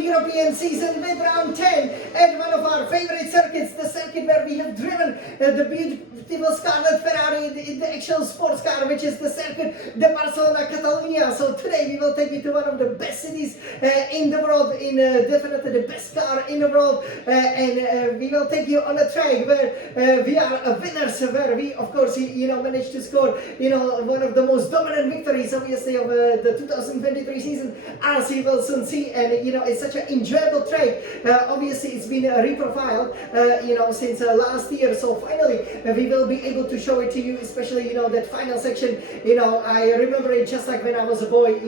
European season with round 10 at one of our favorite circuits, the circuit where we have driven the beautiful Scarlet Ferrari in the actual sports car, which is the circuit de Barcelona, Catalonia. So today we will take you to one of the best cities in the world, in definitely the best car in the world, and we will take you on a track where we are winners, where we of course managed to score one of the most dominant victories obviously of the 2023 season, as you will soon see. And it's such an enjoyable track. Obviously it's been reprofiled since last year, so finally we will be able to show it to you, especially that final section. I remember it just like when I was a boy.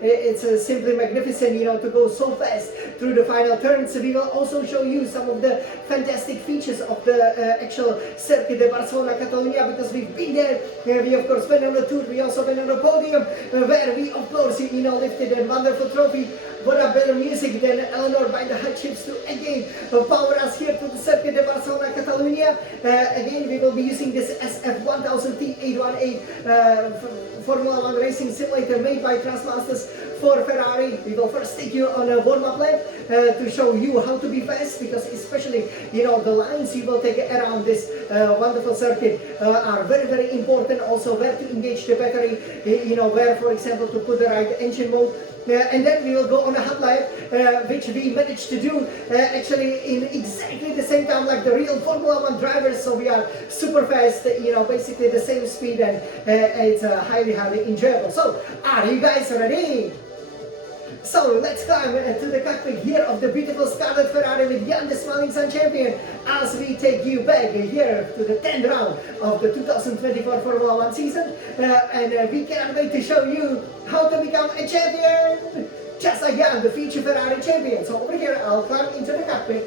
It's simply magnificent to go so fast through the final turns. So we will also show you some of the fantastic features of the actual Circuit de Barcelona, Catalonia, because we've been there. We of course went on the tour. We also went on the podium where we of course lifted a wonderful trophy. What a better music than Eleanor by the Hot Chips to again power us here to the Circuit de Barcelona, Catalonia. Again, we will be using this SF1000T818 Formula 1 racing simulator made by Transmasters for Ferrari. We will first take you on a warm-up lap to show you how to be fast, because especially the lines you will take around this wonderful circuit are very, very important. Also where to engage the battery, where for example to put the right engine mode. And then we will go on a hot lap, which we managed to do actually in exactly the same time like the real Formula 1 drivers. So we are super fast, basically the same speed, and it's highly, highly enjoyable. So are you guys ready? So let's climb to the cockpit here of the beautiful Scarlet Ferrari with Jan, the Smiling Sun champion, as we take you back here to the 10th round of the 2024 Formula 1 season. And we cannot wait to show you how to become a champion, just like Jan, the future Ferrari champion. So over here, I'll climb into the cockpit.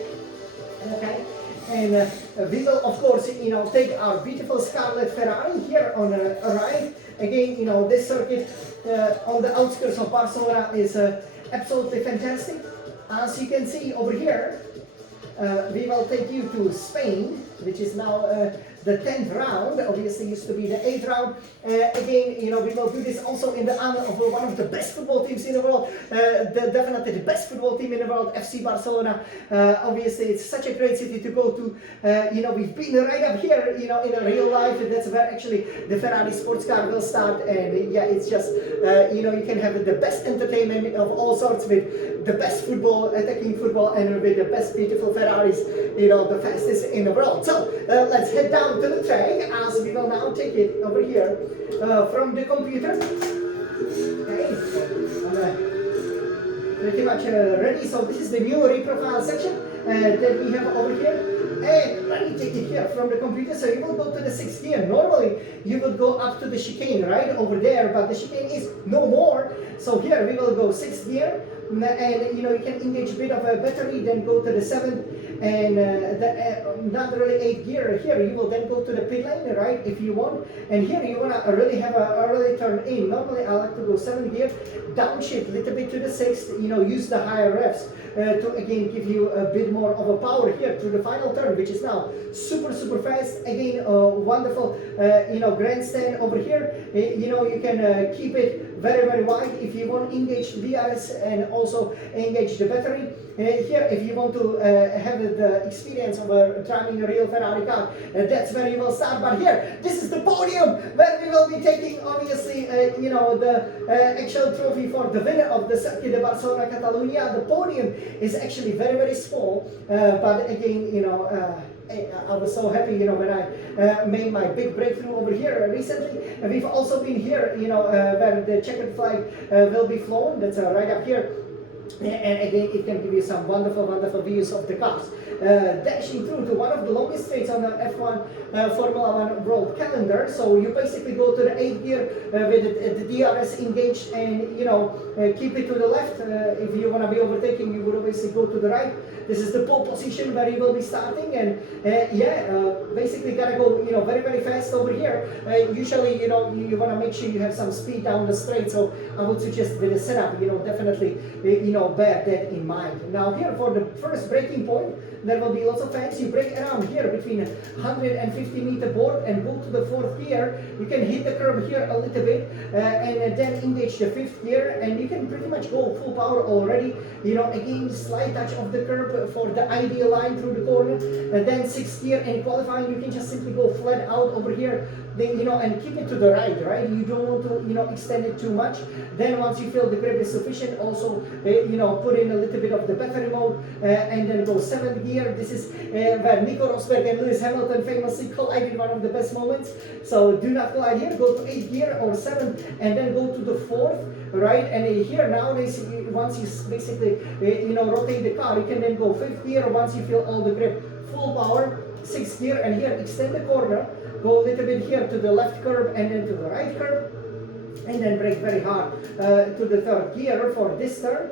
Okay. And we will of course take our beautiful Scarlet Ferrari here on a ride. Again, this circuit on the outskirts of Barcelona is absolutely fantastic. As you can see over here, we will take you to Spain, which is now the 10th round. Obviously used to be the 8th round. Again, we will do this also in the honor of one of the best football teams in the world, definitely the best football team in the world, FC Barcelona. Obviously it's such a great city to go to. We've been right up here, in a real life, and that's where actually the Ferrari sports car will start. And yeah, it's just, you can have the best entertainment of all sorts with the best football, attacking football, and with the best beautiful Ferraris, the fastest in the world. So let's head down to the track, as we will now take it over here from the computer. Okay, pretty much ready. So this is the new reprofile section that we have over here. And let me take it here from the computer. So you will go to the 6th gear. Normally you would go up to the chicane right over there, but the chicane is no more. So here we will go 6th gear, and you can engage a bit of a battery, then go to the 7th, and not really 8th gear. Here you will then go to the pit lane, right, if you want. And here you want to really have a early turn in. Normally I like to go 7th gear, downshift a little bit to the 6th, use the higher revs to again give you a bit more of a power here through the final turn, which is now super, super fast. Again, wonderful grandstand over here. You can keep it very, very wide if you want to engage DRS and also engage the battery. Here, if you want to have the experience of driving a real Ferrari car, that's where you will start. But here, this is the podium where we will be taking, obviously, the actual trophy for the winner of the Circuit de Barcelona, Catalonia. The podium is actually very, very small, but again, I was so happy, when I made my big breakthrough over here recently. And we've also been here, where the checkered flag will be flown. That's right up here. And again, it can give you some wonderful, wonderful views of the cars. Dashing through to one of the longest straights on the F1 Formula 1 world calendar. So you basically go to the 8th gear with the DRS engaged, and keep it to the left. If you want to be overtaken, you would obviously go to the right. This is the pole position where you will be starting, and basically gotta go very, very fast over here. Usually you want to make sure you have some speed down the straight, so I would suggest with the setup definitely bear that in mind. Now here for the first braking point, there will be lots of fans. You brake around here between 150-meter board and go to the 4th gear. You can hit the curb here a little bit and then engage the 5th gear, and you can pretty much go full power already. You know, again, slight touch of the curb for the ideal line through the corner, and then 6th gear and qualifying, you can just simply go flat out over here. Then, you know, and keep it to the right? You don't want to, you know, extend it too much. Then once you feel the grip is sufficient, also, you know, put in a little bit of the battery mode, and then go 7th gear. This is where Nico Rosberg and Lewis Hamilton famously collided, one of the best moments. So do not collide here. Go to 8th gear or 7th, and then go to the 4th, right? And here nowadays, once you basically, you know, rotate the car, you can then go 5th gear once you feel all the grip, full power, 6th gear, and here extend the corner. Go a little bit here to the left curb and then to the right curb, and then brake very hard to the 3rd gear for this turn.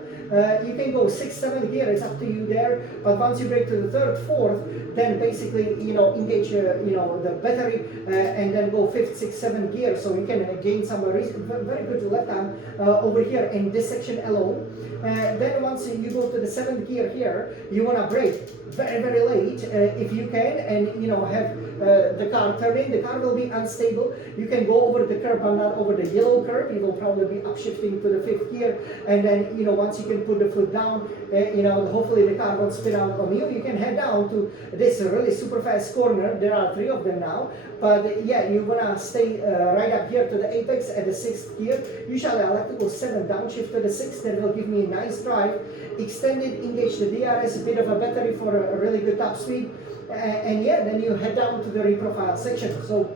You can go 6th, 7th gear, it's up to you there, but once you brake to the 3rd, 4th, then basically, you know, engage, you know, the battery, and then go 5th, 6th, 7th gear, so you can gain some very good left time over here in this section alone. Then once you go to the 7th gear here, you want to brake very late if you can, and you know, have the car turning. The car will be unstable. You can go over the curb but not over the yellow curb. You will probably be upshifting to the 5th gear, and then, you know, once you can put the foot down, you know, hopefully the car won't spin out on you. You can head down to this really super fast corner. There are 3 of them now, but yeah, you want to stay right up here to the apex at the 6th gear. Usually I like to go 7 downshift to the 6th. That will give me a nice drive. Extend it, engage the DRS, a bit of a battery for a really good top speed, and yeah, then you head down to the reprofile section. So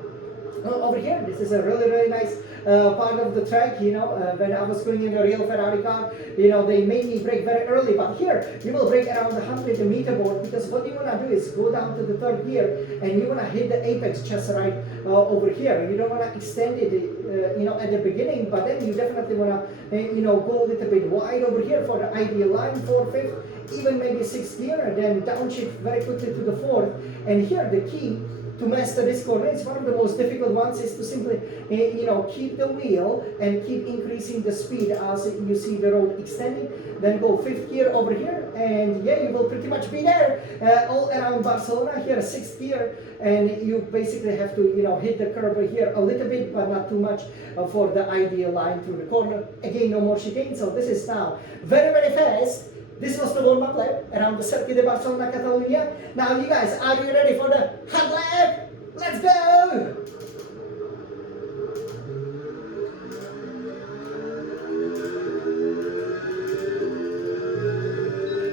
over here, this is a really nice part of the track. You know, when I was going in a real Ferrari car, you know, they made me brake very early, but here you will brake around the 100-meter board, because what you want to do is go down to the 3rd gear and you want to hit the apex just right over here. You don't want to extend it, you know, at the beginning, but then you definitely want to, you know, go a little bit wide over here for the ideal line, 4th, 5th, even maybe 6th gear, and then downshift very quickly to the 4th. And here the key to master this corner, it's one of the most difficult ones, is to simply, you know, keep the wheel and keep increasing the speed as you see the road extending. Then go 5th gear over here, and yeah, you will pretty much be there all around Barcelona. Here 6th gear, and you basically have to, you know, hit the curb here a little bit, but not too much for the ideal line through the corner. Again, no more chicane, so this is now very fast. This was the warm-up lap around the Circuit de Barcelona, Catalonia. Now you guys, are you ready for the hot lap? Let's go!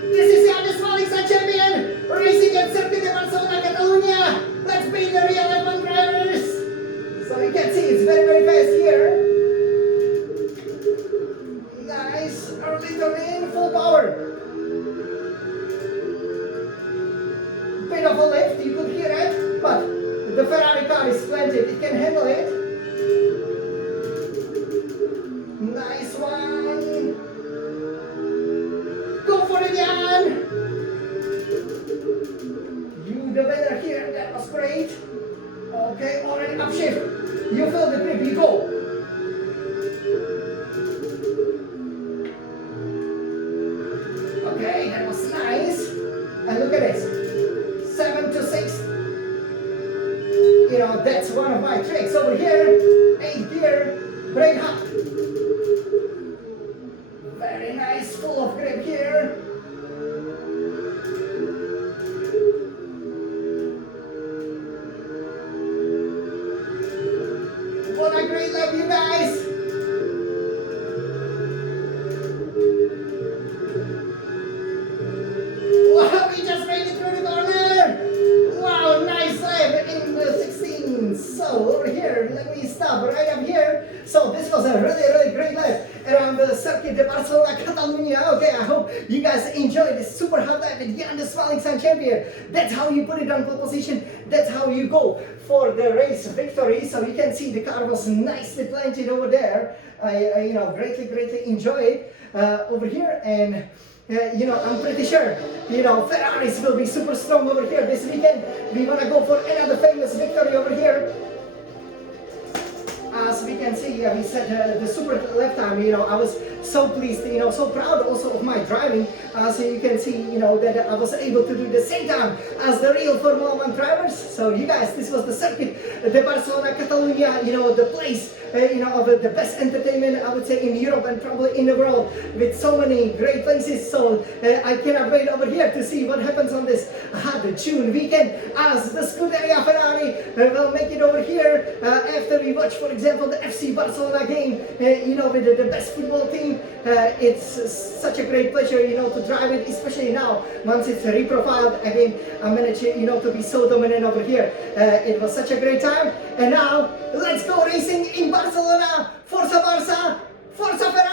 This is the Smalling champion, racing at Circuit de Barcelona, Catalonia. Let's be the real F1 drivers. So you can see it's very fast here. Nice, early turn, full power. Bit of a lift, you could hear it, but the Ferrari car is splendid, it can handle it. Nice one. Go for it, Jan. You the winner here, that was great. Okay, already upshift. You feel the grip, you go. Okay, that was nice. And look at this. 7 to 6. You know, that's one of my tricks over here. 8th gear, brake hard. Very nice, full of grip here. What a great lap, you guys. Wow, we just made it through the corner. Wow, nice lap in the 16. So over here, let me stop right up here. So this was a really great lap around the Circuit de Barcelona, Catalonia. Okay, I hope you guys enjoyed this super hot lap with Jan the Smalling champion. That's how you put it on pole position. That's how you go for the race victory. So you can see the car was nicely planted over there. I you know, greatly enjoy it over here, and you know, I'm pretty sure, you know, Ferraris will be super strong over here this weekend. We want to go for another famous victory over here. As we can see, we set the super lap time. You know, I was so pleased, so proud also of my driving. So you can see, that I was able to do the same time as the real Formula One drivers. So you guys, this was the circuit, the Barcelona, Catalonia, the place, of the best entertainment, I would say, in Europe and probably in the world, with so many great places. So I cannot wait over here to see what happens on this the June weekend as the Scuderia Ferrari will make it over here after we watch, for example, the FC Barcelona game, with the best football team. It's such a great pleasure, to drive it, especially now, once it's reprofiled again. I managed, to be so dominant over here. It was such a great time. And now, let's go racing in Barcelona. Forza Barça, Forza Ferrari.